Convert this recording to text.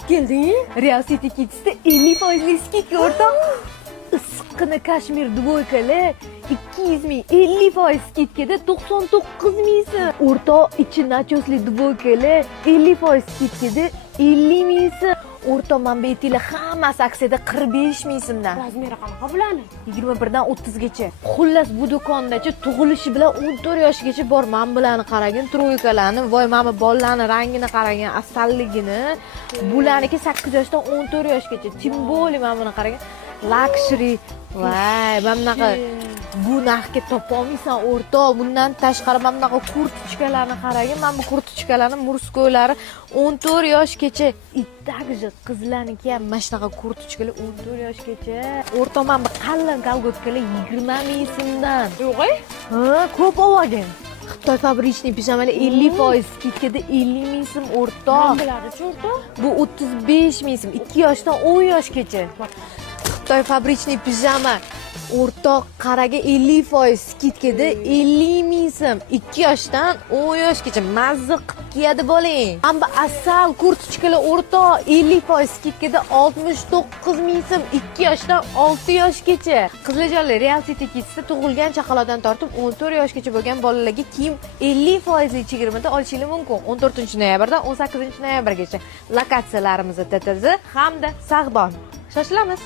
olib kelding? Real City Kids'da 50% skidka o'rtoq. Issiqqina kashmir dvoykali 200 ming 50% skidkada 99 ming so'm. O'rtoq ichi nachosli dvoykali 50% skidkada 50 ming so'm. O'rtoq mana bu etilar hammasi aksiyada 45 ming so'mdan. Razmeri qanaqa bularni? 21 dan 30 gacha. Xullas bu do'kondachi tug'ilishi bilan 14 yoshgacha bor. Men bularni qaragin, troykalarni, voy mana bolalarning rangini qaragin, asalligini. Bularniki 8 yoshdan 14 yoshgacha. Tim bo'li mana buni qaragin. Luxury. Voy, mana bunaqa bu narxga topa olmaysan o'rtoq. Bundan tashqari mana bunaqa kurtochkalarni qaragin. Mana bu kurtochkalarni murskoylari 14 yoshgacha. Takje qizlarniki ham mana shunaqa kurtochkalar 14 yoshgacha. O'rtoq mana bu qalin kolgotkalar 20 ming so'mdan. Yo'q-ey? Ha, ko'p olgin. Xitoy fabrichniy pijamalar 50% skidkada 50 ming so'm o'rtoq. Bularni-chi o'rtoq? Bu 35 ming so'm, 2 yoshdan 10 yoshgacha. Xitoy fabrichniy pijama o'rtoq qaraga 50% skidkada 50 ming so'm, 2 yoshdan 10 yoshgacha mazza qilib kiyadi bolang. Mana bu asal kurtochkalar o'rtoq 50% skidkada 69 ming so'm, 2 yoshdan 6 yoshgacha. Qizlarjonlar, Real City Kids'da tug'ilgan chaqaloqdan tortib 14 yoshgacha bo'lgan bolalarga kiyim 50% chegirmada olishingiz mumkin. 14-noyabrdan 18-noyabrgacha. Lokatsiyalarimiz TTZ hamda Sag'don. Shoshilamiz.